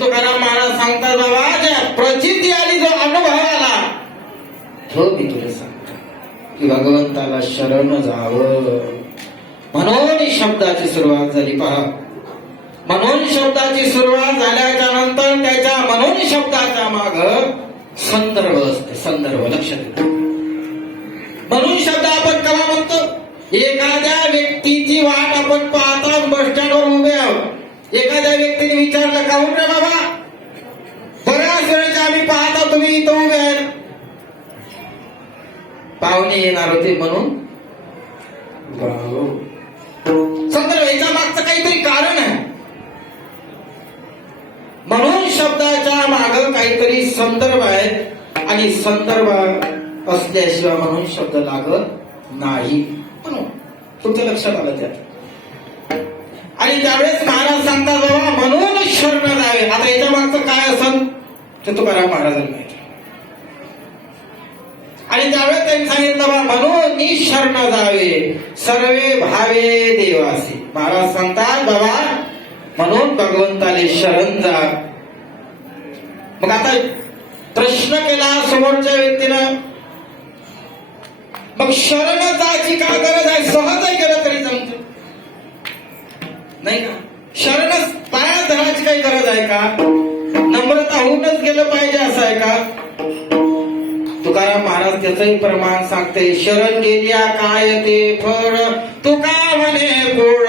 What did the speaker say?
तुकाराम महाराज सांगतात बाबा, ज्या प्रचिती आली, जो अनुभव आला, तो मी तुला सांगतो की भगवंताला शरण जावं. म्हणून शब्दाची सुरुवात झाली. पहा, म्हणून शब्दाची सुरुवात झाल्याच्या नंतर त्याच्या म्हणून शब्दाच्या माग संदर्भ असते. संदर्भ लक्षात येतो. म्हणून शब्द आपण कला म्हणतो. एखाद्या व्यक्तीची वाट आपण पाहता बस स्टँडवर उभे आहोत. एखाद्या व्यक्तीने विचारलं, काहून रे बाबा, बऱ्याच वेळेच्या आम्ही पाहता तुम्ही इथं उभे आहे. पाहुणे येणार होते म्हणून. संदर्भ, याच्या मागचं काहीतरी कारण आहे. म्हणून शब्दाच्या माग काहीतरी संदर्भ आहे, आणि संदर्भ असल्याशिवाय म्हणून शब्द लागत नाही. म्हणून तुमच्या लक्षात आलं त्यात. आणि त्यावेळेस महाराज सांगतात बाबा, म्हणून शरण जावे. आता याच्या मागचं काय असेल ते तुकाराम महाराजांना माहिती. आणि त्यावेळेस त्यांनी सांगितलं बाबा, म्हणून शरण जावे सर्वे भावे देवासी. महाराज सांगतात बाबा, म्हणून भगवंताले शरण जा. मग आता प्रश्न केला समोरच्या व्यक्तीनं, मग शरण जायची काय गरज आहे? सहज गेलं तरी जमतं, नाही का? शरण पाया धरायची काही गरज आहे का? नम्रता होऊनच गेलं पाहिजे असं आहे का? तुकाराम महाराज त्याचंही प्रमाण सांगते. शरण गेल्या काय ते फळ, तुका म्हणे गोड